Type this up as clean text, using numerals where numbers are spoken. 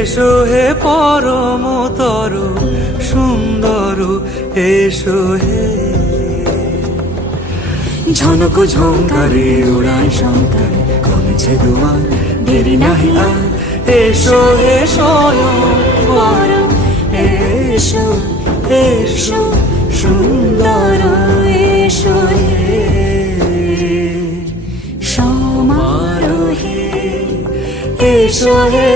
এসো হে পরম তরু সুন্দর, এসো হে। ঝনক ঝঙ্কারে উড়ায় শঙ্কার, কমেছে দুয়ার, দেরি নাহি আর। এসো হে স্বয়ং বরং, এসো এসো সুন্দর, এসো হে সমারোহে। এসো হে